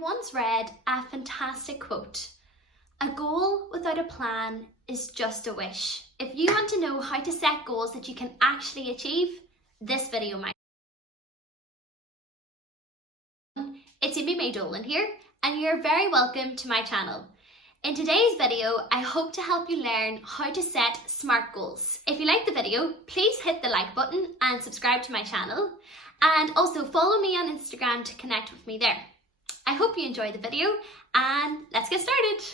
once read a fantastic quote: "A goal without a plan is just a wish." If you want to know how to set goals that you can actually achieve, this video might. It's me, Dolan here, and you're very welcome to my channel. In today's video, I hope to help you learn how to set SMART goals. If you like the video, please hit the like button and subscribe to my channel, and also follow me on Instagram to connect with me there. I hope you enjoy the video, and let's get started.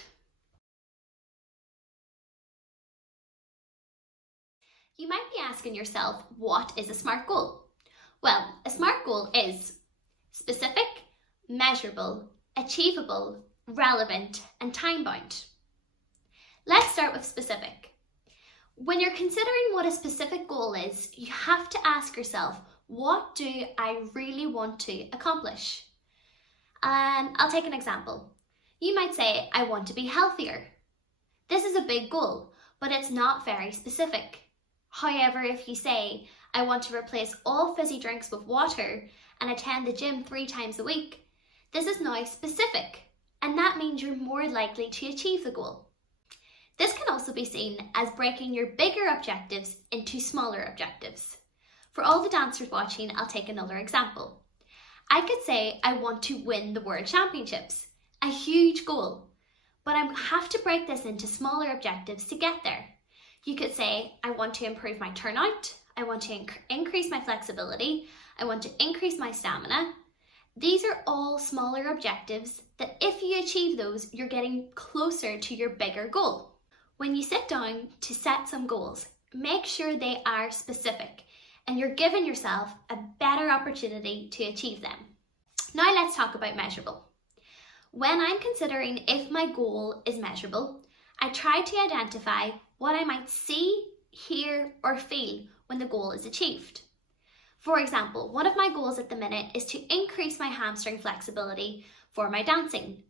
You might be asking yourself, what is a SMART goal? Well, a SMART goal is specific, measurable, achievable, relevant, and time-bound. Let's start with specific. When you're considering what a specific goal is, you have to ask yourself, what do I really want to accomplish? I'll take an example. You might say, I want to be healthier. This is a big goal, but it's not very specific. However, if you say, I want to replace all fizzy drinks with water and attend the gym 3 times a week, this is now specific, and that means you're more likely to achieve the goal. This can also be seen as breaking your bigger objectives into smaller objectives. For all the dancers watching, I'll take another example. I could say I want to win the World Championships, a huge goal, but I have to break this into smaller objectives to get there. You could say, I want to improve my turnout, I want to increase my flexibility, I want to increase my stamina. These are all smaller objectives that if you achieve those, you're getting closer to your bigger goal. When you sit down to set some goals, make sure they are specific and you're giving yourself a better opportunity to achieve them. Now let's talk about measurable. When I'm considering if my goal is measurable, I try to identify what I might see, hear, or feel when the goal is achieved. For example, one of my goals at the minute is to increase my hamstring flexibility for my dancing.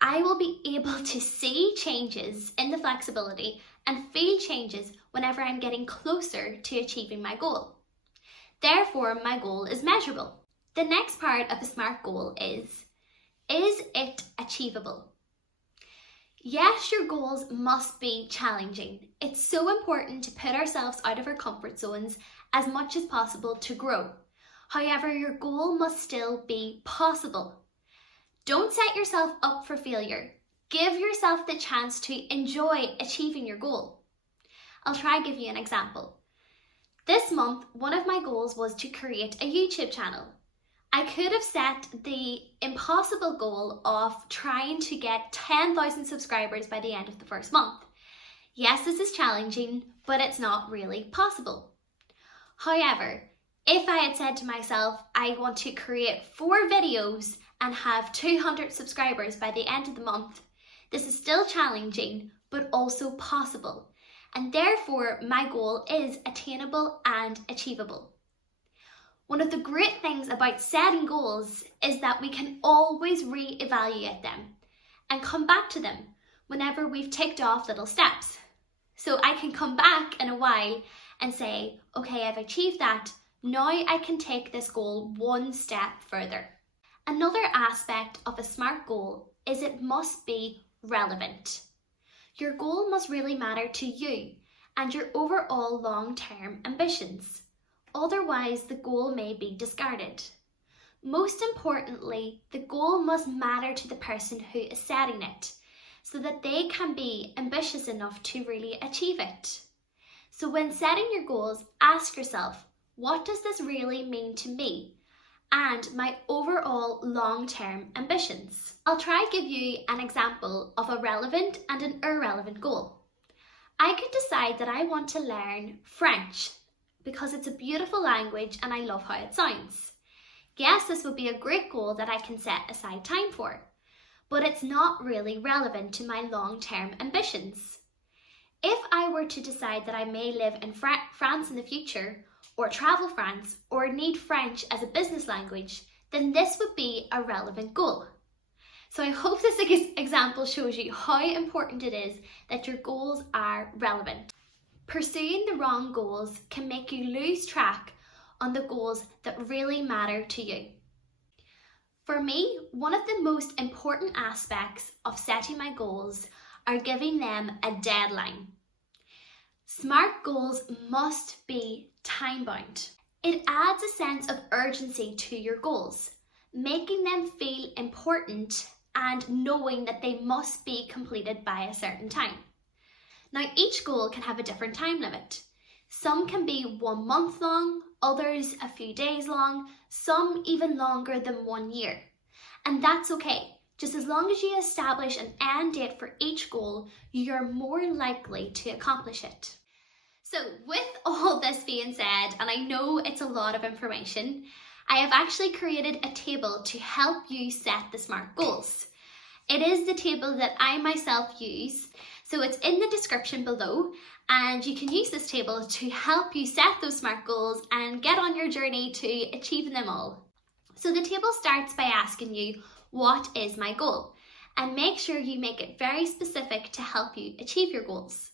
I will be able to see changes in the flexibility and feel changes whenever I'm getting closer to achieving my goal. Therefore, my goal is measurable. The next part of a SMART goal is it achievable? Yes, your goals must be challenging. It's so important to put ourselves out of our comfort zones as much as possible to grow. However, your goal must still be possible. Don't set yourself up for failure. Give yourself the chance to enjoy achieving your goal. I'll try to give you an example. This month, one of my goals was to create a YouTube channel. I could have set the impossible goal of trying to get 10,000 subscribers by the end of the first month. Yes, this is challenging, but it's not really possible. However, if I had said to myself, I want to create 4 videos and have 200 subscribers by the end of the month, this is still challenging, but also possible. And therefore, my goal is attainable and achievable. One of the great things about setting goals is that we can always re-evaluate them and come back to them whenever we've ticked off little steps. So I can come back in a while and say, okay, I've achieved that. Now I can take this goal one step further. Another aspect of a SMART goal is it must be relevant. Your goal must really matter to you and your overall long-term ambitions. Otherwise, the goal may be discarded. Most importantly, the goal must matter to the person who is setting it so that they can be ambitious enough to really achieve it. So when setting your goals, ask yourself, what does this really mean to me and my overall long-term ambitions? I'll try to give you an example of a relevant and an irrelevant goal. I could decide that I want to learn French because it's a beautiful language and I love how it sounds. Yes, this would be a great goal that I can set aside time for, but it's not really relevant to my long-term ambitions. If I were to decide that I may live in France in the future, or travel France, or need French as a business language, then this would be a relevant goal. So I hope this example shows you how important it is that your goals are relevant. Pursuing the wrong goals can make you lose track on the goals that really matter to you. For me, one of the most important aspects of setting my goals are giving them a deadline. SMART goals must be time-bound. It adds a sense of urgency to your goals, making them feel important and knowing that they must be completed by a certain time. Now, each goal can have a different time limit. Some can be 1 month long, others a few days long, some even longer than 1 year. And that's okay. Just as long as you establish an end date for each goal, you're more likely to accomplish it. So with all this being said, and I know it's a lot of information, I have actually created a table to help you set the SMART goals. It is the table that I myself use, so it's in the description below, and you can use this table to help you set those SMART goals and get on your journey to achieving them all. So the table starts by asking you, what is my goal? And make sure you make it very specific to help you achieve your goals.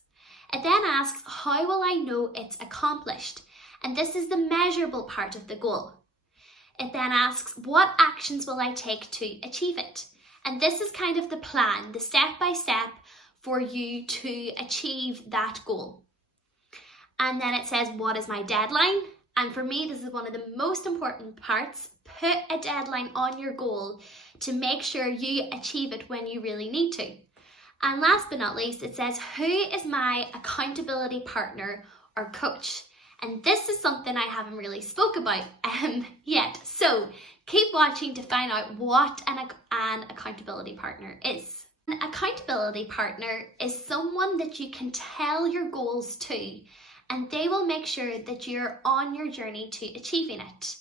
It then asks, how will I know it's accomplished? And this is the measurable part of the goal. It then asks, what actions will I take to achieve it? And this is kind of the plan, the step-by-step for you to achieve that goal. And then it says, what is my deadline? And for me, this is one of the most important parts. Put a deadline on your goal to make sure you achieve it when you really need to. And last but not least, it says, who is my accountability partner or coach? And this is something I haven't really spoke about yet. So keep watching to find out what an accountability partner is. An accountability partner is someone that you can tell your goals to, and they will make sure that you're on your journey to achieving it.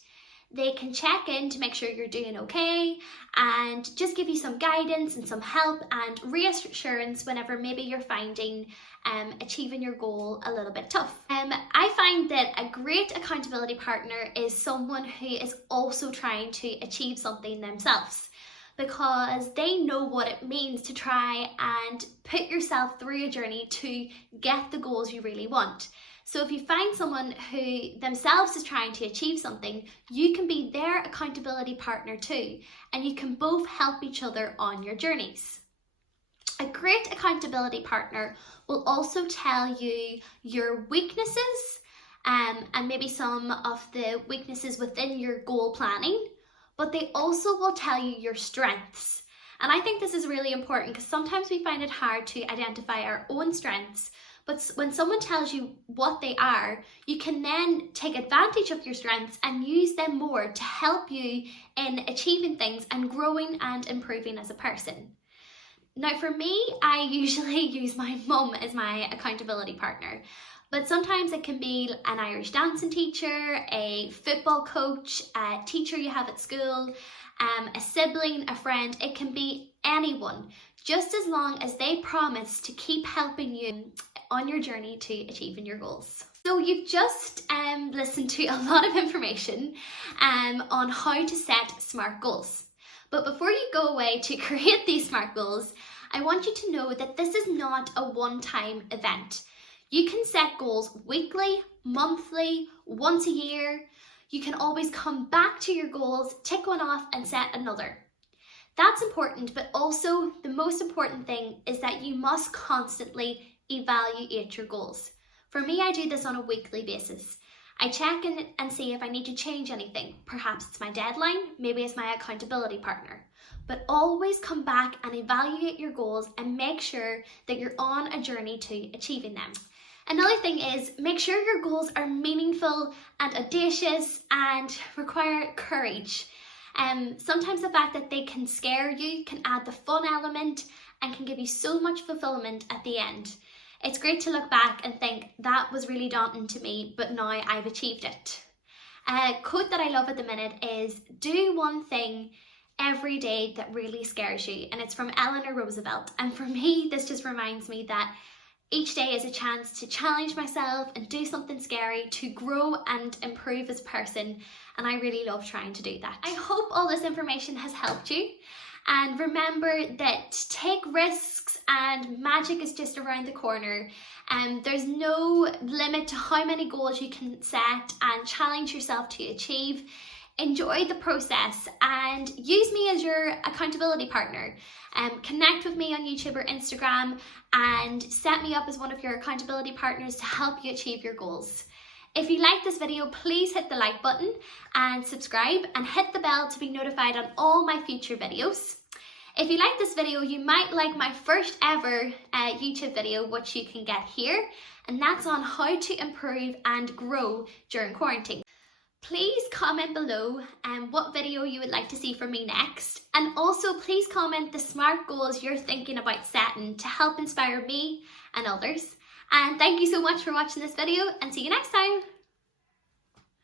They can check in to make sure you're doing okay and just give you some guidance and some help and reassurance whenever maybe you're finding achieving your goal a little bit tough. I find that a great accountability partner is someone who is also trying to achieve something themselves, because they know what it means to try and put yourself through a journey to get the goals you really want. So if you find someone who themselves is trying to achieve something, you can be their accountability partner too, and you can both help each other on your journeys. A great accountability partner will also tell you your weaknesses and maybe some of the weaknesses within your goal planning, but they also will tell you your strengths. And I think this is really important because sometimes we find it hard to identify our own strengths. But when someone tells you what they are, you can then take advantage of your strengths and use them more to help you in achieving things and growing and improving as a person. Now for me, I usually use my mum as my accountability partner. But sometimes it can be an Irish dancing teacher, a football coach, a teacher you have at school, a sibling, a friend. It can be anyone, just as long as they promise to keep helping you on your journey to achieving your goals. So you've just listened to a lot of information on how to set SMART goals. But before you go away to create these SMART goals, I want you to know that this is not a one-time event. You can set goals weekly, monthly, once a year. You can always come back to your goals, tick one off and set another. That's important, but also the most important thing is that you must constantly evaluate your goals. For me, I do this on a weekly basis. I check in and see if I need to change anything. Perhaps it's my deadline, maybe it's my accountability partner. But always come back and evaluate your goals and make sure that you're on a journey to achieving them. Another thing is, make sure your goals are meaningful and audacious and require courage. Sometimes the fact that they can scare you can add the fun element and can give you so much fulfillment at the end. It's great to look back and think, that was really daunting to me, but now I've achieved it. A quote that I love at the minute is, do one thing every day that really scares you. And it's from Eleanor Roosevelt. And for me, this just reminds me that each day is a chance to challenge myself and do something scary to grow and improve as a person. And I really love trying to do that. I hope all this information has helped you. And remember that take risks and magic is just around the corner. There's no limit to how many goals you can set and challenge yourself to achieve. Enjoy the process and use me as your accountability partner. Connect with me on YouTube or Instagram and set me up as one of your accountability partners to help you achieve your goals. If you like this video, please hit the like button and subscribe and hit the bell to be notified on all my future videos. If you like this video, you might like my first ever YouTube video, which you can get here, and that's on how to improve and grow during quarantine. Please comment below what video you would like to see from me next, and also please comment the SMART goals you're thinking about setting to help inspire me and others. And thank you so much for watching this video, and see you next time.